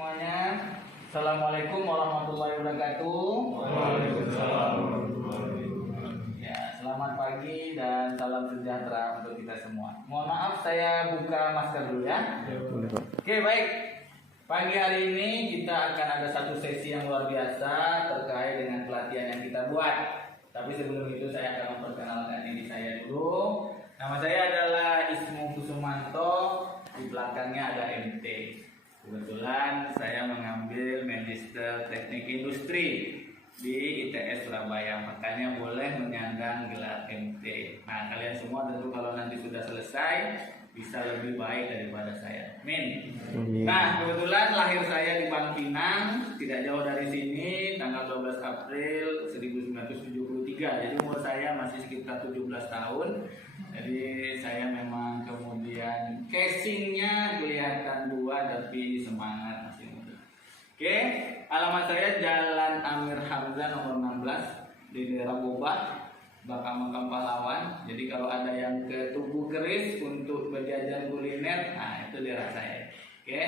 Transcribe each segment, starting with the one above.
semuanya. Assalamualaikum warahmatullahi wabarakatuh. Waalaikumsalam warahmatullahi wabarakatuh. Ya, selamat pagi dan salam sejahtera untuk kita semua. Mohon maaf saya buka masker dulu ya. Oke, baik. Pagi hari ini kita akan ada satu sesi yang luar biasa terkait dengan pelatihan yang kita buat. Tapi sebelum itu saya akan memperkenalkan diri saya dulu. Nama saya adalah Ismu Kusumanto. Di belakangnya ada MT. Kebetulan saya mengambil Magister Teknik Industri di ITS Surabaya, makanya boleh menyandang gelar MT. Nah, kalian semua tentu kalau nanti sudah selesai bisa lebih baik daripada saya. Amin. Nah, kebetulan lahir saya di Bangkinang, tidak jauh dari sini, tanggal 12 April 1973. Jadi umur saya masih sekitar 17 tahun. Jadi saya memang kemudian casingnya kelihatan tua tapi semangat masih muda. Oke, alamat saya Jalan Amir Hamzah nomor 16 di daerah Bobah, Bakamakam Pahlawan. Jadi kalau ada yang ke Tugu Keris untuk berjajan kuliner, nah itu daerah saya. Oke,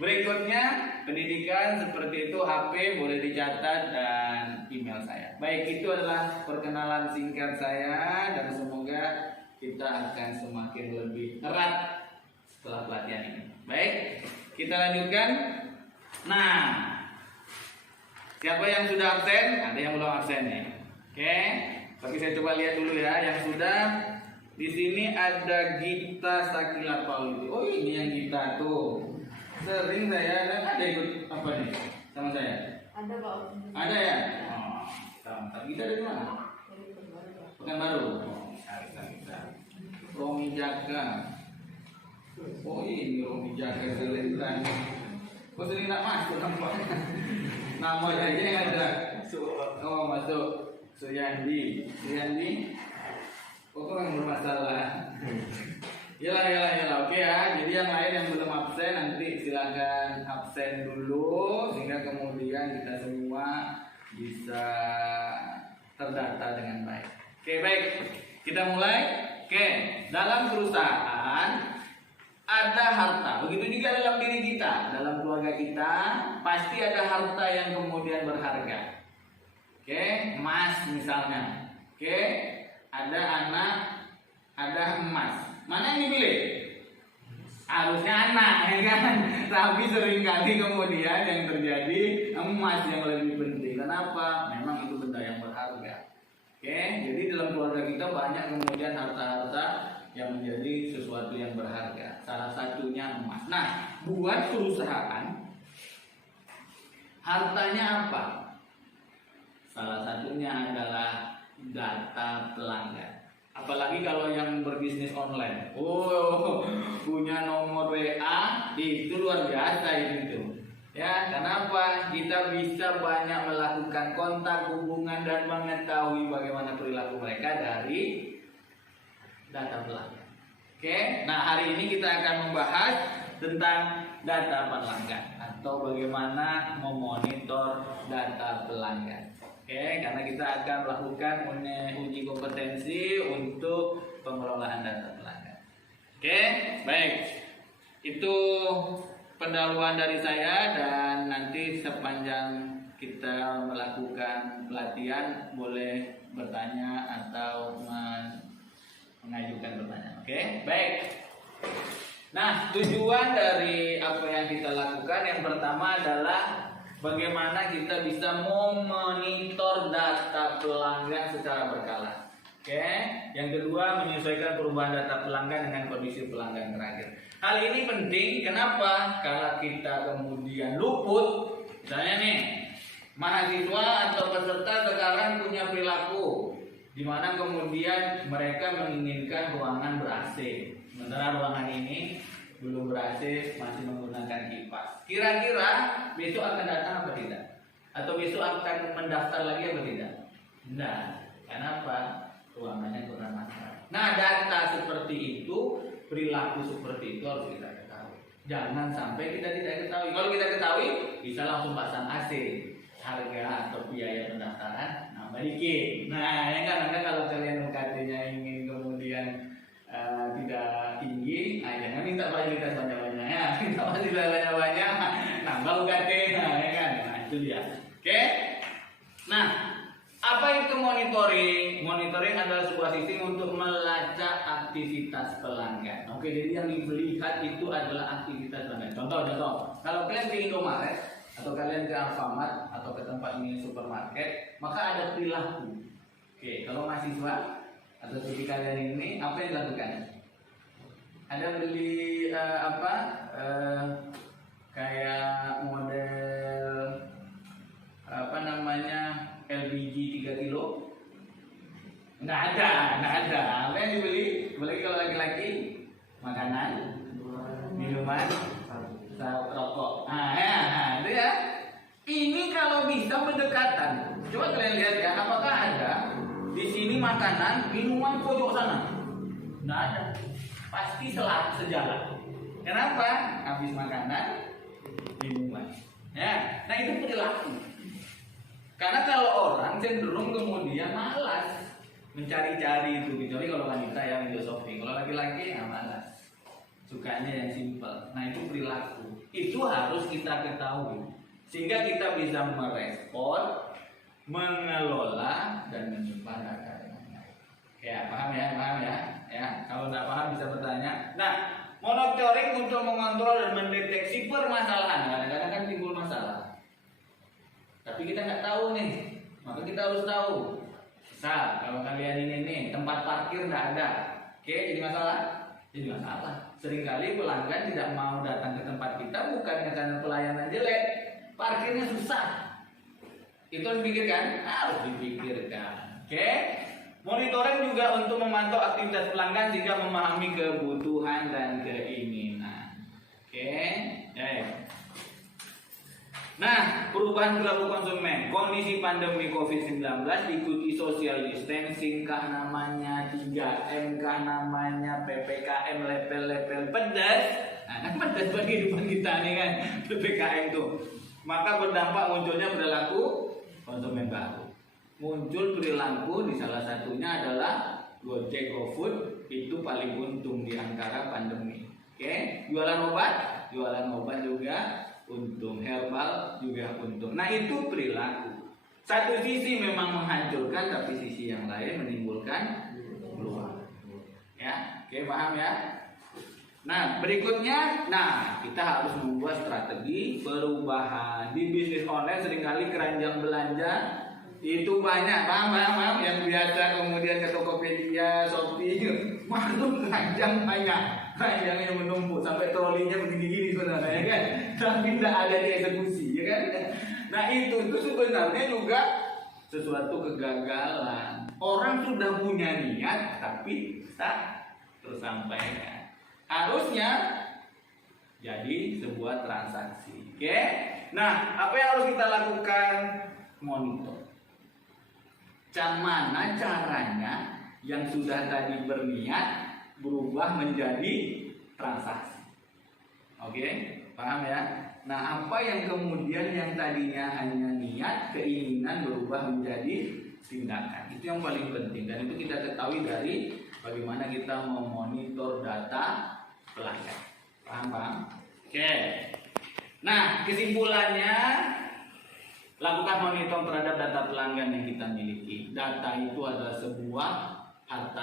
berikutnya pendidikan seperti itu, HP boleh dicatat dan email saya. Baik, itu adalah perkenalan singkat saya dan semoga kita akan semakin lebih erat setelah pelatihan ini. Baik, kita lanjutkan. Nah, siapa yang sudah absen? Ada yang belum absen nih. Oke, tapi saya coba lihat dulu ya yang sudah. Di sini ada Gita Sakila Pauli. Oh, ini yang Gita tuh. Sering saya dan ada ikut apa nih sama saya? Ada Pak. Ada ya? Oh, sama. Gita dari mana? Dari Pekanbaru. Pekanbaru. Oh, kita. Romi Jaga. Oh, ini Romi Jaga Selendang. Kok sering nak masuk nampaknya? Nama aja yang ada. Oh, masuk. Suyandi. Kok yang bermasalah? Yalah. Oke ya. Jadi yang lain yang belum absen nanti silakan absen dulu sehingga kemudian kita semua bisa terdata dengan baik. Oke, baik. Kita mulai. Oke, dalam perusahaan ada harta. Begitu juga dalam diri kita, dalam keluarga kita pasti ada harta yang kemudian berharga. Oke, emas misalnya. Oke, ada anak, ada emas. Mana yang dipilih? Harusnya anak, ya kan? Tapi seringkali kemudian yang terjadi emas yang lebih penting. Kenapa? Memang itu benda yang berharga. Oke, jadi dalam keluarga kita banyak kemudian harta-harta yang menjadi sesuatu yang berharga. Salah satunya emas. Nah, buat perusahaan hartanya apa? Salah satunya adalah data pelanggan. Apalagi kalau yang berbisnis online. Oh, punya nomor WA itu luar biasa itu. Ya, kenapa? Kita bisa banyak melakukan kontak, hubungan dan mengetahui bagaimana perilaku mereka dari data pelanggan. Oke, nah hari ini kita akan membahas tentang data pelanggan atau bagaimana memonitor data pelanggan. Oke, karena kita akan melakukan uji kompetensi untuk pengelolaan data pelanggan. Oke, baik. Itu pendahuluan dari saya dan nanti sepanjang kita melakukan pelatihan boleh bertanya atau mengajukan pertanyaan. Oke, baik. Nah, tujuan dari apa yang kita lakukan yang pertama adalah bagaimana kita bisa memonitor data pelanggan secara berkala. Oke, yang kedua menyesuaikan perubahan data pelanggan dengan kondisi pelanggan terakhir. Hal ini penting, kenapa? Kalau kita kemudian luput, misalnya nih, mahasiswa atau peserta sekarang punya perilaku di mana kemudian mereka menginginkan ruangan ber-AC. Sementara ruangan ini belum ber-AC, masih menggunakan kipas. Kira-kira besok akan datang apa tidak? Atau besok akan mendaftar lagi apa tidak? Nah, kenapa? Ruangannya kurang masalah. Nah, data seperti itu, perilaku seperti itu harus kita ketahui. Jangan sampai kita tidak ketahui. Kalau kita ketahui, bisa langsung pasang AC. Harga atau biaya pendaftaran nambah dikit. Nah, ya kan, kalau kalian UKT-nya ingin kemudian tidak tinggi, jangan minta fasilitas banyak-banyak ya, minta fasilitas banyak-banyak, nambah Tahu UKT, nah, ya kan? Nah, itu dia. Oke. Nah, apa itu monitoring? Monitoring adalah sebuah sistem untuk melacak aktivitas pelanggan. Oke, jadi yang dilihat itu adalah aktivitas pelanggan. Contoh. Kalau kalian ke Indomaret atau kalian ke Alfamart atau ke tempat ini supermarket, maka ada perilaku. Oke, kalau mahasiswa atau seperti kalian ini, apa yang dilakukan? Ada beli kayak model LPG 3 kilo? Nggak ada. Apa yang dibeli? Apalagi kalau laki-laki, makanan, minuman, rokok. Itu ya. Ini kalau bisa pendekatan. Coba kalian lihat ya, apakah ada di sini makanan, minuman pojok sana? Nggak ada. Pasti sejalan. Kenapa? Habis makanan, minuman. Ya, nah itu perilaku. Karena kalau orang cenderung kemudian malas mencari-cari itu, kecuali kalau wanita yang video shopping. Kalau laki-laki malas, sukanya yang simple. Nah itu perilaku. Itu harus kita ketahui sehingga kita bisa merespon, mengelola dan menyimpan data dengan baik. Ya paham ya. Ya kalau nggak paham bisa bertanya. Nah monitoring untuk mengontrol dan mendeteksi permasalahan. Kadang-kadang kan timbul masalah, tapi kita nggak tahu nih, maka kita harus tahu. Misal kalau kalian ini tempat parkir nggak ada, oke, jadi masalah. Seringkali pelanggan tidak mau datang ke tempat kita bukan karena pelayanan jelek, parkirnya susah. Itu harus dipikirkan, oke. Monitoring juga untuk memantau aktivitas pelanggan sehingga memahami kebutuhan dan keinginan, oke. Nah, perubahan perilaku konsumen. Kondisi pandemi COVID-19 diikuti social distancing, kah namanya 3M, kah namanya PPKM, lepel-lepel pedas. Nah, kan pedas bagi kehidupan kita nih kan, PPKM tuh. Maka berdampak munculnya perilaku konsumen baru. Muncul perilaku di salah satunya adalah Gojek, GoFood itu paling untung di antara pandemi. Oke, jualan obat juga untung, herbal juga untung. Nah itu perilaku. Satu sisi memang menghancurkan, tapi sisi yang lain menimbulkan peluang. Ya, oke, paham ya? Nah berikutnya, kita harus membuat strategi perubahan. Di bisnis online seringkali keranjang belanja itu banyak, paham? Yang biasa kemudian ke Tokopedia, Shopee, maklum keranjang banyak. Keranjangnya menumpuk sampai trolinya begini-gini sebenarnya, ya kan? Tapi tidak ada dieksekusi, ya kan? Nah itu sebenarnya juga sesuatu kegagalan. Orang sudah punya niat tapi tak tersampaikan. Harusnya jadi sebuah transaksi. Oke? Nah, apa yang harus kita lakukan? Monitor. Mana caranya yang sudah tadi berniat berubah menjadi transaksi. Oke? Paham ya? Nah, apa yang kemudian yang tadinya hanya niat, keinginan berubah menjadi tindakan. Itu yang paling penting dan itu kita ketahui dari bagaimana kita memonitor data pelanggan. Paham? Oke. Nah, kesimpulannya lakukan monitor terhadap data pelanggan yang kita miliki. Data itu adalah sebuah harta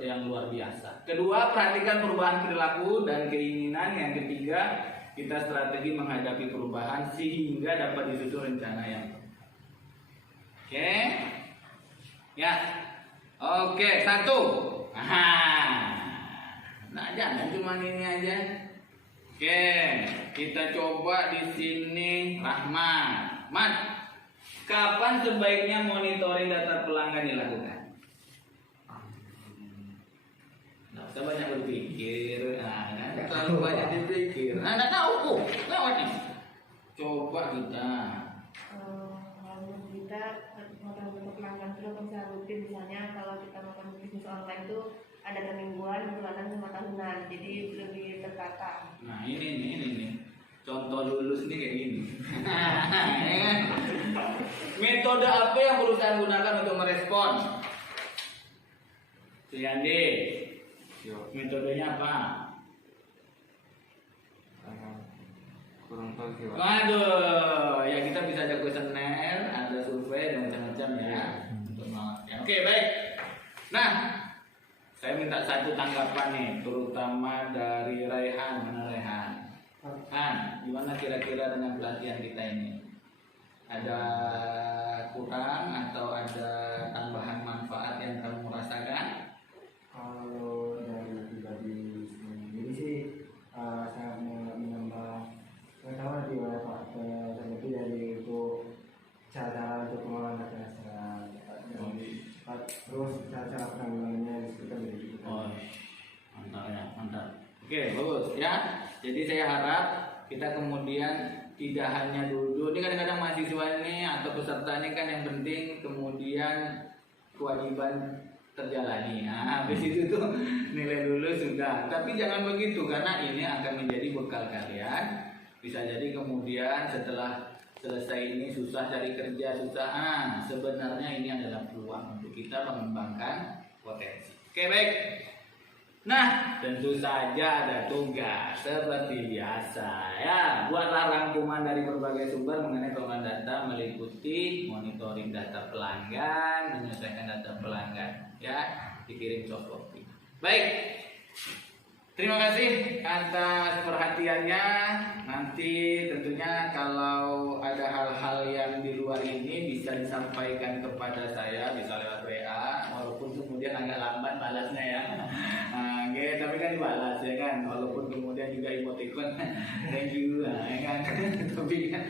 yang luar biasa. Kedua, perhatikan perubahan perilaku dan keinginan. Yang ketiga, kita strategi menghadapi perubahan sehingga dapat disusun rencana yang oke. Ya. Oke, 1. Nah, jangan cuma ini aja. Oke, kita coba di sini. Rahmat, kapan sebaiknya monitoring data pelanggan dilakukan? Nggak usah banyak berpikir. Terlalu banyak dipikir. Nggak tahu lewat nih. Coba kita. Untuk pelanggan itu bisa rutin, misalnya kalau kita melakukan bisnis online itu ada mingguan, bulanan, sama tahunan, jadi lebih tertata. Nah ini contoh lulus nih kayak gini. Metode apa yang perusahaan gunakan untuk merespon? Suyandi, metodenya apa? kurang tahu sih Pak. Waduh, ya kita bisa ada kuesioner, ada survei dan macam-macam ya untuk mengawarkan. Oke, baik. Nah, saya minta satu tanggapan nih, terutama dari Raihan. Mana Raihan? Han, gimana kira-kira dengan pelatihan kita ini? Ada kurang atau ada tambahan manfaat yang kamu rasakan? Kalau dari pribadi sendiri sih sangat menambah pengetahuan di Pak, seperti dari itu cara untuk mengolah data secara cepat, terus cara penanggulangannya disebutkan dari kita. Oh, mantap ya, mantap. Oke, bagus ya. Jadi saya harap kita kemudian tidak hanya duduk. Ini kadang-kadang mahasiswa ini atau peserta ini kan yang penting kemudian kewajiban terjalani. Nah, habis itu tuh nilai dulu sudah. Tapi jangan begitu karena ini akan menjadi bekal kalian. Bisa jadi kemudian setelah selesai ini susah cari kerja, susah. Sebenarnya ini adalah peluang untuk kita mengembangkan potensi. Oke, baik. Nah, tentu saja ada tugas seperti biasa ya. Buatlah rangkuman dari berbagai sumber mengenai pengolahan data meliputi monitoring data pelanggan, menyelesaikan data pelanggan ya, dikirim soft copy. Baik. Terima kasih atas perhatiannya. Nanti tentunya kalau ada hal-hal yang di luar ini bisa disampaikan kepada saya, bisa lewat WA, walaupun kemudian agak lambat balasnya ya. Nah, oke, tapi kan dibalas ya kan, walaupun kemudian juga emoticon thank you ya kan, tapi kan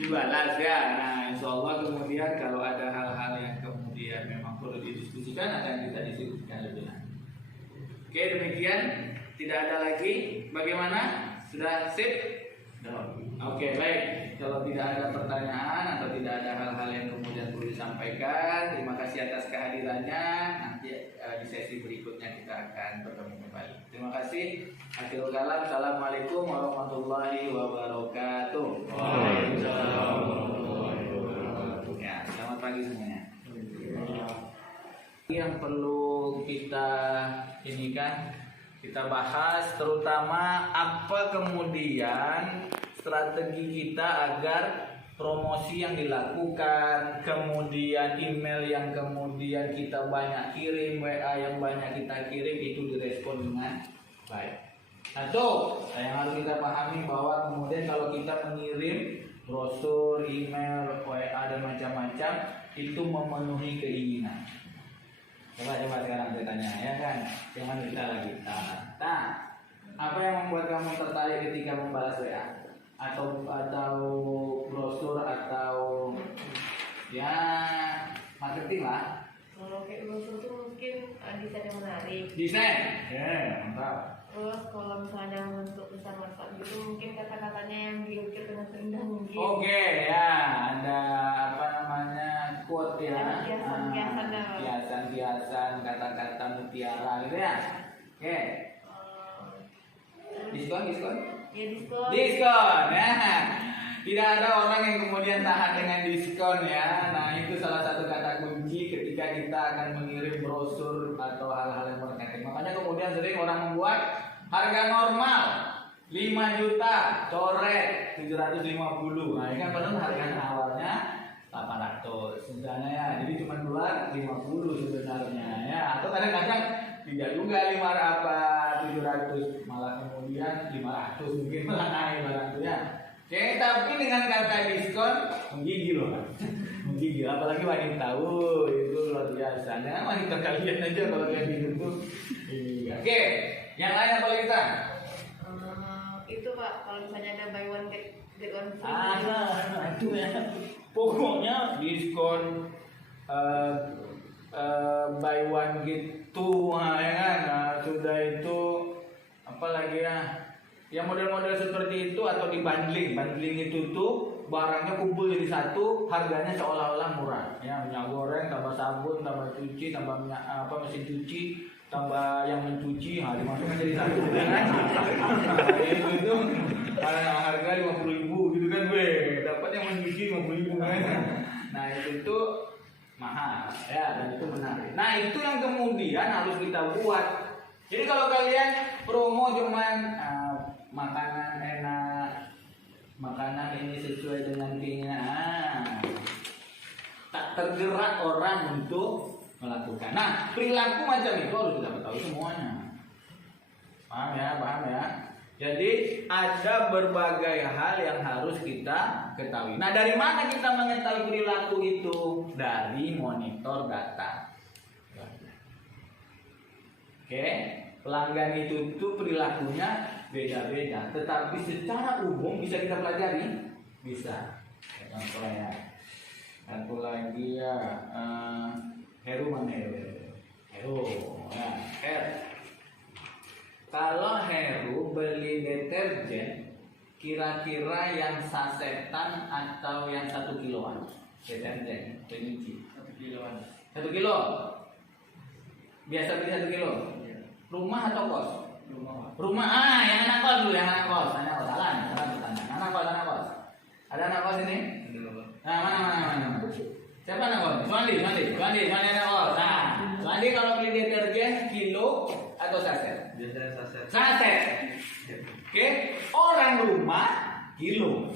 dibalas ya. Nah, insya Allah kemudian kalau ada hal-hal yang kemudian memang perlu didiskusikan akan kita diskusikan lebih lanjut. Oke, demikian. Tidak ada lagi. Bagaimana? Sudah sip? Oke, baik. Kalau tidak ada pertanyaan atau tidak ada hal-hal yang kemudian perlu disampaikan, terima kasih atas kehadirannya. Nanti di sesi berikutnya kita akan bertemu kembali. Terima kasih. Akhirul kalam. Assalamualaikum warahmatullahi wabarakatuh. Waalaikumsalam warahmatullahi wabarakatuh. Ya, selamat pagi semuanya. Yang perlu kita ini kan kita bahas terutama apa kemudian strategi kita agar promosi yang dilakukan, kemudian email yang kemudian kita banyak kirim, WA yang banyak kita kirim itu direspon dengan baik. Satu, yang harus kita pahami bahwa kemudian kalau kita mengirim brosur, email, WA dan macam-macam itu memenuhi keinginan. Coba sekarang saya tanya ya kan, jangan kita lagi. Nah, apa yang membuat kamu tertarik ketika membalas WA atau brosur atau ya marketing lah? Kalau kayak brosur tuh mungkin desain yang menarik. Desain, ya mantap. Terus kalau misalnya untuk pesan WhatsApp gitu mungkin kata-katanya yang diukir dengan terindah mungkin. Oke, ya ada apa namanya quote ya, kiasan kata-kata mutiara gitu ya. Oke. Diskon. Ya diskon. Diskon ya. Tidak ada orang yang kemudian tahan dengan diskon ya. Nah itu salah satu kata kunci ketika kita akan mengirim brosur atau hal-hal yang berkaitan. Makanya kemudian sering orang membuat harga normal 5 juta, coret 750. Nah ini kan padahal harga awalnya 800 sebenarnya ya. Jadi cuma keluar 50 sebenarnya ya. Atau kadang-kadang tidak juga 700 malah kemudian 500 mungkin malah naik barang itu ya. Oke, tapi dengan kata diskon menggigil loh kan. Menggigil, apalagi wanita itu luar biasa. Nah, wanita kalian aja kalau kayak gitu. Oke, yang lain apa kita? Itu Pak, kalau misalnya ada buy one get one free. Itu ya. Pokoknya diskon buy one get two ya kan. Nah, sudah itu apalagi ya. Yang model-model seperti itu atau dibundling itu tuh barangnya kumpul jadi satu, harganya seolah-olah murah. Ya, minyak goreng tambah sabun, tambah cuci, tambah minyak mesin cuci, tambah yang mencuci, dimasukkan jadi satu kan. Itu harga 50.000 gitu kan gue. Dapat yang mencuci 50.000 kan. Nah, itu tuh mahal ya dan itu menarik. Nah, itu yang kemudian harus kita buat. Jadi kalau kalian promo cuman makanan enak, makanan ini sesuai dengan keinginan. Tak tergerak orang untuk melakukan. Nah, perilaku macam itu harus kita ketahui semuanya. Paham ya? Jadi ada berbagai hal yang harus kita ketahui. Nah, dari mana kita mengetahui perilaku itu? Dari monitor data. Oke, pelanggan itu perilakunya beda-beda, tetapi secara umum bisa kita pelajari. Bisa. Contoh ya. Satu lagi ya, Heru mana Heru. Ya, kalau Heru beli deterjen, kira-kira yang sasetan atau yang 1 kiloan deterjen penyuci? 1 kiloan. 1 kilo. Biasa beli 1 kilo. Rumah atau kos? Rumah. Yang anak kos dulu, yang anak kos. Salah bertanya. Anak kos. Ada anak kos ini? Nah, mana? Siapa anak kos? Suandi anak kos. Nah, Suandi kalau beli deterjen kilo atau saset? Saset. Oke, orang rumah kilo.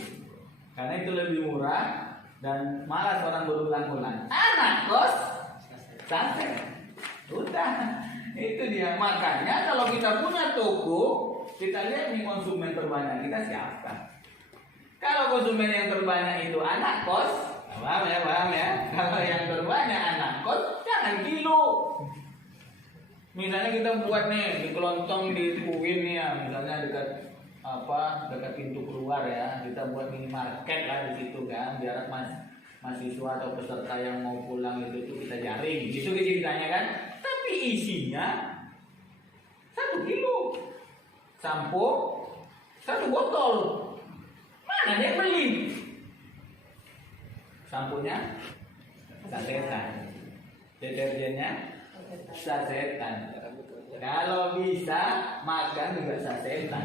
Karena itu lebih murah dan malas orang berulang-ulang. Anak kos saset. Udah. Itu dia, makanya kalau kita punya toko, kita lihat nih konsumen terbanyak kita siapa. Kalau konsumen yang terbanyak itu anak kos, paham ya. Kalau yang terbanyak anak kos, jangan kilo. Misalnya kita buat nih di kelontong di UIN nih ya, misalnya dekat pintu keluar ya, kita buat minimarket lah di situ kan, biar mahasiswa atau peserta yang mau pulang itu kita jaring, gitu ceritanya kan. Tapi isinya 1 kilo sampo, 1 botol. Mana dia beli? Samponya sasetan, deterjennya sasetan. Kalau bisa makan juga sasetan.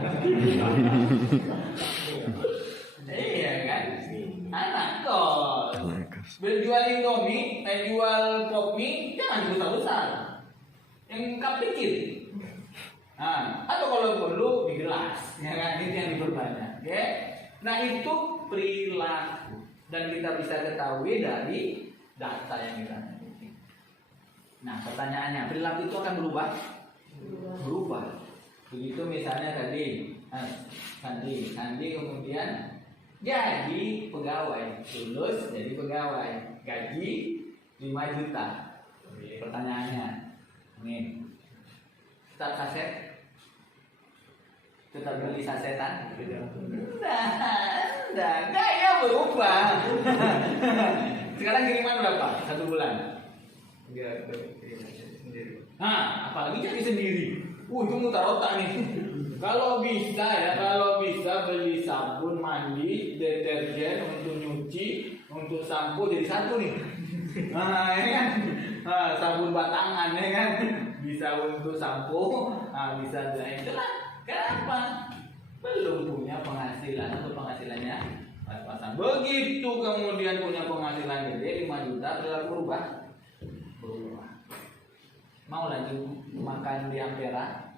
Iya kan? Anak kos berjual Indomie, jual pop mie jangan besar-besar. Yang cup kecil. Nah, atau kalau perlu di gelas, ya kan? Itu yang diperbanyak. Okay? Nah, itu perilaku dan kita bisa ketahui dari data yang kita miliki. Nah, pertanyaannya, perilaku itu akan berubah. Begitu misalnya tadi, Sandi kemudian jadi pegawai, lulus jadi pegawai, gaji 5 juta. Pertanyaannya, nih, tetap saset? Tetap beli sasetan? Enggak, gaya berubah. Sekarang kiriman berapa? 1 bulan? 3 sendiri. Nah, apalagi jadi sendiri. Itu mutar otak nih. Kalau bisa beli sabun mandi, deterjen untuk nyuci, untuk sampo jadi satu nih. Nah, ya kan? Sabun batangan ya kan? Bisa untuk sampo, bisa itulah. Kenapa? Belum punya penghasilan atau penghasilannya pas-pasan. Begitu kemudian punya penghasilan gede 5 juta, perilaku berubah. Mau lanjut makan di Ampera?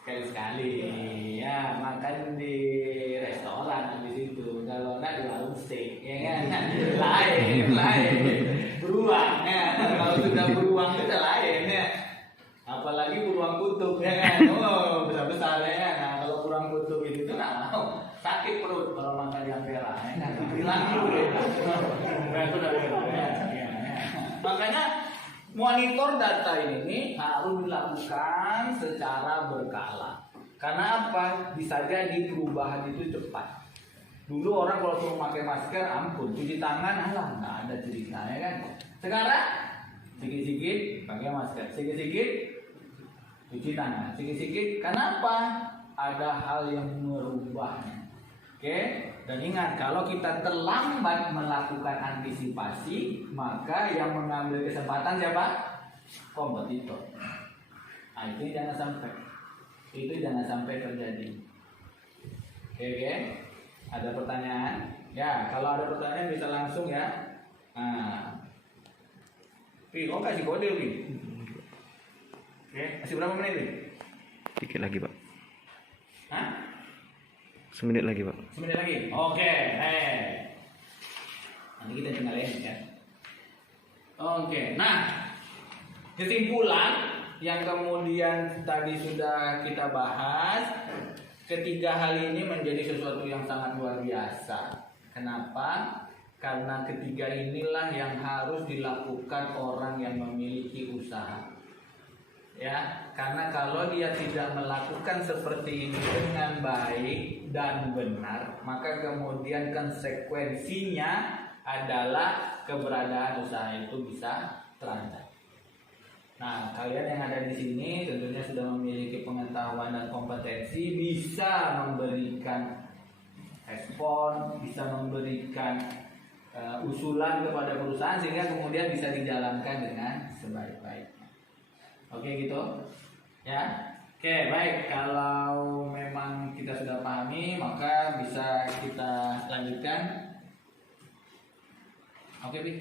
Sekali-sekali ya, makan di restoran di situ. Kalau enggak di warung steak, ya kan? lain beruang ya. Kalau sudah beruang itu lain ya. Apalagi beruang kutub ya kan? Besar ya kan? Nah, kalau beruang kutub itu nggak mau, sakit perut kalau makan di Ampera ya kan? Perilaku gitu. Makanya monitor data ini harus dilakukan secara berkala. Karena apa? Bisa jadi perubahan itu cepat. Dulu orang kalau cuma pakai masker, ampun, cuci tangan, nggak ada ceritanya kan. Sekarang sikit-sikit pakai masker, sikit-sikit cuci tangan, sikit-sikit. Kenapa? Ada hal yang merubahnya. Oke? Dan ingat, kalau kita terlambat melakukan antisipasi, maka yang mengambil kesempatan siapa? Kompetitor. Nah, itu jangan sampai terjadi. Oke? Ada pertanyaan? Ya, kalau ada pertanyaan bisa langsung ya. Nah, kok kasih kode Wi? Oke, masih berapa menit Wi? Dikit lagi Pak. Hah? Semenit lagi Pak. Semenit lagi. Oke, nanti kita tinggal edit ya. Oke, nah kesimpulan yang kemudian tadi sudah kita bahas, ketiga hal ini menjadi sesuatu yang sangat luar biasa. Kenapa? Karena ketiga inilah yang harus dilakukan orang yang memiliki usaha. Ya, karena kalau dia tidak melakukan seperti ini dengan baik dan benar, maka kemudian konsekuensinya adalah keberadaan usaha itu bisa terancam. Nah, kalian yang ada di sini tentunya sudah memiliki pengetahuan dan kompetensi, bisa memberikan respon, bisa memberikan usulan kepada perusahaan sehingga kemudian bisa dijalankan dengan sebaik-baiknya. Oke gitu, ya. Oke, baik. Kalau memang kita sudah pahami, maka bisa kita lanjutkan. Oke, Bi.